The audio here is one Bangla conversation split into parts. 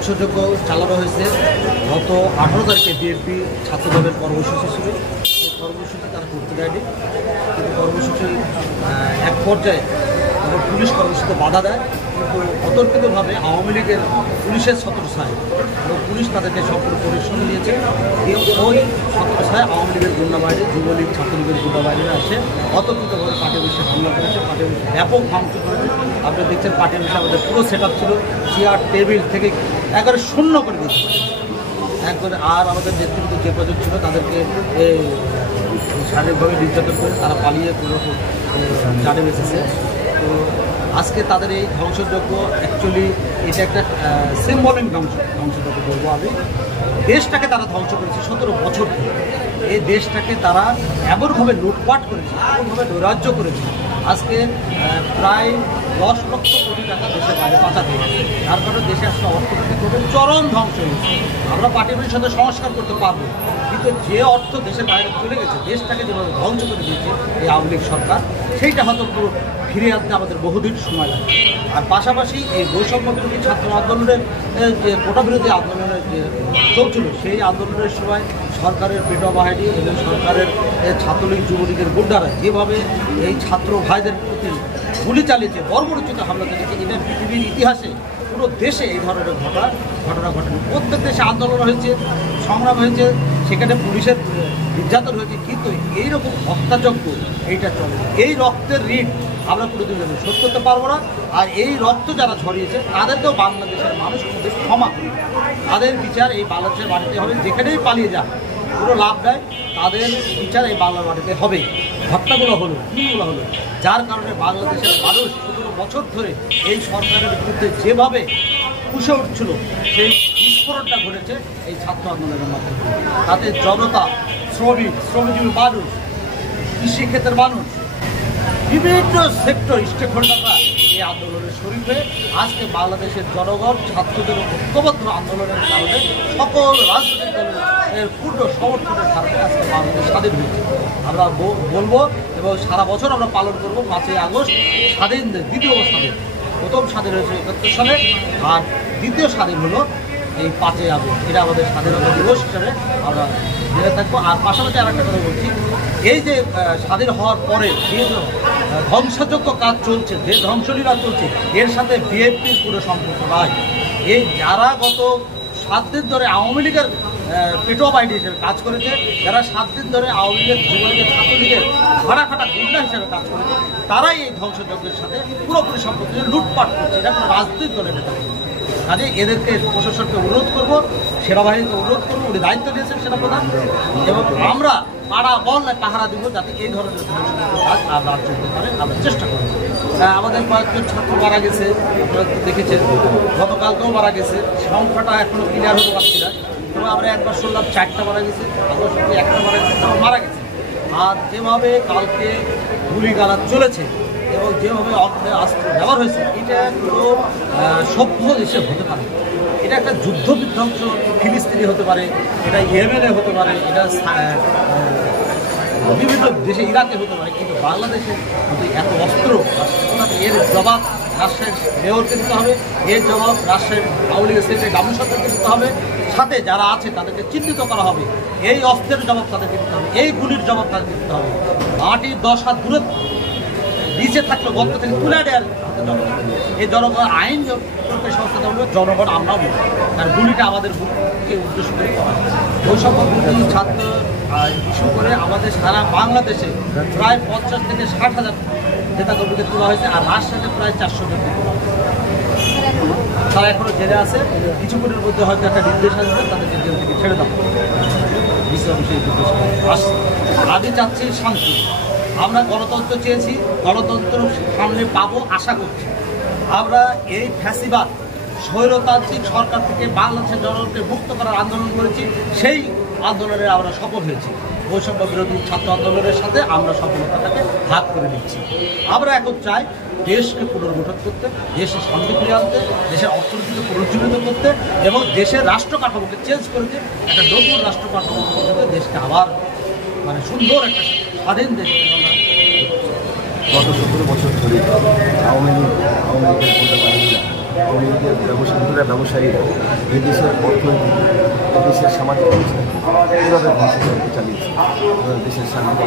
ধ্বংসযজ্ঞ চালানো হয়েছে। গত 18 তারিখে বিএনপি ছাত্রদলের কর্মসূচি ছিল, সেই কর্মসূচি তারা করতে দেয়নি। কিন্তু কর্মসূচি এক পর্যায়ে যখন পুলিশ কর্মসূচিতে বাধা দেয়, কিন্তু অতর্কিতভাবে আওয়ামী লীগের পুলিশের ছত্রছায় এবং পুলিশ তাদেরকে সম্পূর্ণ পরিশ্রম নিয়েছে। ওই ছত্রছায় আওয়ামী লীগের গুন্ডা বাহিনী, যুবলীগ, ছাত্রলীগের গুন্ডা বাহিনীরা এসে অতর্কিতভাবে পার্টি অফিসে হামলা করেছে, পার্টি অফিস ব্যাপক ভাঙচুর করেছে। আপনি দেখছেন পার্টি অফিসে আমাদের পুরো সেট আপ ছিল, চেয়ার টেবিল থেকে একবারে শূন্য করে দিয়েছে একবারে। আর আমাদের নেতৃত্ব যে কজন ছিল তাদেরকে শারীরিকভাবে নির্যাতন করে তারা পালিয়ে কোনোরকম জানে বেঁচেছে। তো আজকে তাদের এই ধ্বংসযজ্ঞ অ্যাকচুয়ালি এটা একটা সিম্বলিক ধ্বংসযজ্ঞ বলবো আমি। দেশটাকে তারা ধ্বংস করেছে 17 বছর ধরে। এই দেশটাকে তারা এমনভাবে লুটপাট করেছে, এমনভাবে নৈরাজ্য করেছে, আজকে প্রায় 10 লক্ষ কোটি টাকা দেশের বাইরে পাচার হয়েছে। যার কারণে দেশে আজকে অর্থনৈতিকভাবে চরম ধ্বংস হয়েছে। আমরা পার্টির সাথে সংস্কার করতে পারবো, কিন্তু যে অর্থ দেশের বাইরে চলে গেছে, দেশটাকে যেভাবে ধ্বংস করে দিয়েছে এই আওয়ামী লীগ সরকার, সেইটা হয়তো পুরো ফিরে আনতে আমাদের বহুদিন সময় লাগে। আর পাশাপাশি এই বৈষম্য বিরোধী ছাত্র আন্দোলনের যে কোটা বিরোধী আন্দোলনের যে চলছিল, সেই আন্দোলনের সময় সরকারের পেটোয়া বাহিনী এবং সরকারের ছাত্রলীগ যুবলীগের গুন্ডারা যেভাবে এই ছাত্র ভাইদের প্রতি গুলি চালিয়েছে, বর্বরোচিত হামলা চালিয়েছে, এটা পৃথিবীর ইতিহাসে পুরো দেশে এই ধরনের ঘটনা ঘটেনি। প্রত্যেক দেশে আন্দোলন হয়েছে, সংগ্রাম হয়েছে, সেখানে পুলিশের নির্যাতন হয়েছে, কিন্তু এইরকম হত্যাযজ্ঞ এইটা চলে। এই রক্তের ঋণ আমরা কোনোদিন শোধ করতে পারবো না। আর এই রক্ত যারা ছড়িয়েছে তাদেরকেও বাংলাদেশের মানুষ কোনোদিন ক্ষমা করবে। তাদের বিচার এই বাংলাদেশের মাটিতে হবে, যেখানেই পালিয়ে যান কোনো লাভ নেয়, তাদের বিচার এই বাংলার মাটিতে হবে। হত্যাগুলো হলো, খুনগুলো হলো, যার কারণে বাংলাদেশের মানুষ 17 বছর ধরে এই সরকারের বিরুদ্ধে যেভাবে ফুঁসে উঠছিল, সেই বিস্ফোরণটা ঘটেছে এই ছাত্র আন্দোলনের মাধ্যমে। তাদের জনতা, শ্রমজীবী মানুষ, কৃষিক্ষেত্রের মানুষ, বিভিন্ন সেক্টর স্টেক হোল্ডাররা এই আন্দোলনের শরীর হয়ে আজকে বাংলাদেশের জনগণ ছাত্রদের ঐক্যবদ্ধ আন্দোলনের কারণে সকল রাজনৈতিক দলের পূর্ণ সমর্থনের কারণে আজকে বাংলাদেশ স্বাধীন হয়েছে। আমরা বলবো এবং সারা বছর আমরা পালন করবো 5ই আগস্ট স্বাধীন, দ্বিতীয় স্বাধীন। প্রথম স্বাধীন হয়েছে 71 সালে, আর দ্বিতীয় স্বাধীন হলো এই 5ই আগস্ট। এটা আমাদের স্বাধীনতা দিবস হিসাবে আমরা জেনে থাকবো। আর পাশাপাশি আরেকটা কথা বলছি, এই যে স্বাধীন হওয়ার পরে যে ধ্বংসযোগ্য কাজ চলছে, যে ধ্বংসলীলা চলছে, এর সাথে বিএনপির পুরো সম্পর্ক নয়। এই যারা গত 7 দিন ধরে আওয়ামী লীগের পেটোয়া বাহিনী হিসেবে কাজ করেছে, যারা 7 দিন ধরে আওয়ামী লীগের, যুবলীগের, ছাত্রলীগের ভাড়া খাটা গুন্ডা হিসেবে কাজ করেছে, তারাই এই ধ্বংসযজ্ঞের সাথে পুরোপুরি সম্পর্ক লুটপাট করছে। এটা কোনো রাজনৈতিক দলের নেতা। কাজে এদেরকে প্রশাসনকে অনুরোধ করবো, সেনাবাহিনীকে অনুরোধ করবো, উনি দায়িত্ব দিয়েছেন সেনাপ্রধান, এবং আমরা পাড়া বল পাহারা দিব যাতে এই ধরনের কাজ আর রাজ্য হতে পারে, আমরা চেষ্টা করব। আমাদের কয়েকজন ছাত্র মারা গেছে, আপনারা দেখেছেন, গতকালকেও মারা গেছে, সংখ্যাটা এখনও ক্লিয়ার হতে পারছি না। তবে আমরা একবার শুনলাম 4টা মারা গেছে, আমরা শুনছি 1টা মারা গেছে, মারা গেছে। আর যেভাবে কালকে গুলিগালাজ চলেছে এবং যেভাবে অস্ত্র ব্যবহার হয়েছে, এটা কোনো সভ্য দেশে হতে পারে। এটা একটা যুদ্ধ বিধ্বংস ফিলিস্তিনি হতে পারে, এটা ইয়েমেনে হতে পারে, এটা বিভিন্ন দেশে ইরাকে হতে পারে, কিন্তু বাংলাদেশে যদি এত অস্ত্র, এর জবাব রাজশাহীর মেয়রকে দিতে হবে, এর জবাব রাজশাহীর আওয়ামী লীগের সেক্রেটারি গামু সরকারকে দিতে হবে, সাথে যারা আছে তাদেরকে চিহ্নিত করা হবে, এই অস্ত্রের জবাব তাদেরকে দিতে হবে, এই গুলির জবাব তাদেরকে দিতে হবে। মাটির 10 হাত দূরে নিচে থাকলে গর্ত থেকে তুলে দেওয়ার হাতে জনগণ, এই জনগণ আইন সংস্থা বলবে, জনগণ আমরাও বলব, কারণ গুলিটা আমাদের বুককে উদ্দেশ্য করে করা হয়। বৈষম্য বিরোধী ছাত্র ইস্যু করে আমাদের সারা বাংলাদেশে প্রায় 50 থেকে 60,000 নেতাকর্মীকে তোলা হয়েছে, আর রাজশাহীতে প্রায় 400 জন তোলা হয়েছে। তারা এখনো জেলে আছে, কিছুক্ষণের মধ্যে হয়তো একটা নির্দেশ আসবে, তাদেরকে জেল থেকে ছেড়ে দেওয়া। আমি চাচ্ছি শান্তি। আমরা গণতন্ত্র চেয়েছি, গণতন্ত্র সামনে পাবো আশা করছি। আমরা এই ফ্যাসিবাদ স্বৈরতান্ত্রিক সরকার থেকে বাংলাদেশের জনগণকে মুক্ত করার আন্দোলন করেছি, সেই আন্দোলনে আমরা সফল হয়েছি। বৈষম্য বিরোধী ছাত্র আন্দোলনের সাথে আমরা সফলতাটাকে ভাগ করে নিচ্ছি। আমরা এখন চাই দেশকে পুনর্গঠন করতে, দেশের শান্তি ফিরিয়ে আনতে, দেশের অর্থনীতিকে পুনর্জীবিত করতে এবং দেশের রাষ্ট্র কাঠামোকে চেঞ্জ করে দিয়ে একটা নতুন রাষ্ট্র কাঠামো করতে, দেশকে আবার সুন্দর একটা স্বাধীন দেশ। গত 17 বছর ধরে আওয়ামী লীগের আওয়ামী লীগের ব্যবসায়ীরা এই দেশের অর্থনীতি, এই দেশের সামাজিক ব্যবস্থা কীভাবে ধ্বংস চালিয়েছে, দেশের শান্তি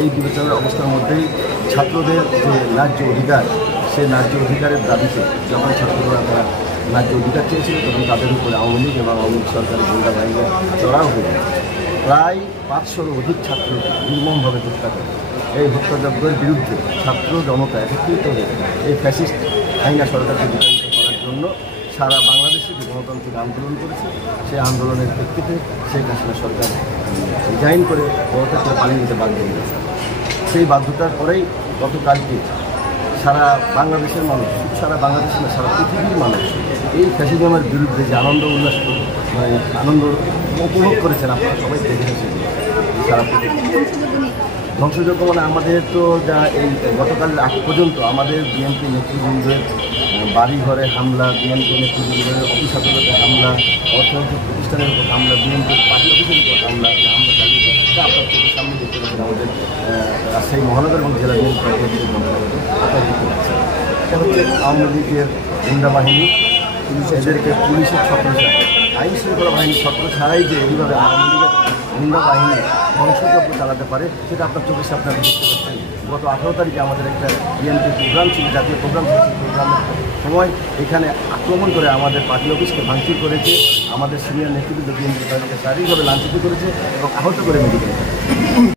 এই বিবেচনার অবস্থার মধ্যেই ছাত্রদের যে ন্যায্য অধিকার, সেই ন্যায্য অধিকারের দাবিতে যখন ছাত্ররা তারা ন্যায্য অধিকার চেয়েছিল তখন তাদের উপরে আওয়ামী লীগ এবং আওয়ামী লীগ সরকারের গুন্ডা বাহিনী চড়াও হয়ে যায়। প্রায় 500-র অধিক ছাত্রকে নির্মমভাবে হত্যা করে। এই হত্যাযজ্ঞের বিরুদ্ধে ছাত্র জনতা একত্রিত হয়ে এই ফ্যাসিস্ট হাইনা সরকারকে বিতাড়িত করার জন্য সারা বাংলাদেশে যে গণতান্ত্রিক আন্দোলন করেছে, সেই আন্দোলনের প্রেক্ষিতে শেখ হাসিনা সরকার রিজাইন করে পদত্যাগ পালিয়ে যেতে বাধ্য হয়েছে। সেই বাধ্যতার পরেই গতকালকে সারা বাংলাদেশের মানুষ, সারা বাংলাদেশ না সারা পৃথিবীর মানুষ এই ফ্যাসিজমের বিরুদ্ধে যে আনন্দ উল্লাস আনন্দ উপভোগ করেছেন আপনারা সবাই দেখেছেন। সারা ধ্বংসযোগ্য মানে আমাদের তো যা এই গতকাল আগ পর্যন্ত আমাদের বিএনপি নেতৃবৃন্দের বাড়িঘরে হামলা, বিএনপি নেতৃবৃন্দের অফিস আদালতে হামলা, অর্থনৈতিক প্রতিষ্ঠানের উপর হামলা, বিএনপির পার্টি অফিসের উপর হামলা চালিয়েছে। আপনার সামনে দেখতে পাচ্ছেন আমাদের রাজশাহী মহানগর এবং জেলা বিএনপি এটা হচ্ছে আওয়ামী লীগের গুন্ডা বাহিনী, এদেরকে পুলিশের ছত্রছায়া, আইন শৃঙ্খলা বাহিনীর ছত্র ছাড়াই যে এইভাবে আওয়ামী লীগের গুন্ডা বাহিনী ধ্বংসযজ্ঞ চালাতে পারে সেটা আপনার চোখের সামনে দেখতে পাচ্ছেন। গত 18 তারিখে আমাদের একটা বিএনপি প্রোগ্রাম ছিল, জাতীয় প্রোগ্রাম ছিল। সেই প্রোগ্রামের সময় এখানে আক্রমণ করে আমাদের পার্টি অফিসকে ভাঙচুর করেছে, আমাদের সিনিয়র নেতৃবৃন্দ বিএনপি তাদেরকে শারীরিকভাবে লাঞ্ছিত করেছে এবং আহত করে মেডিকেল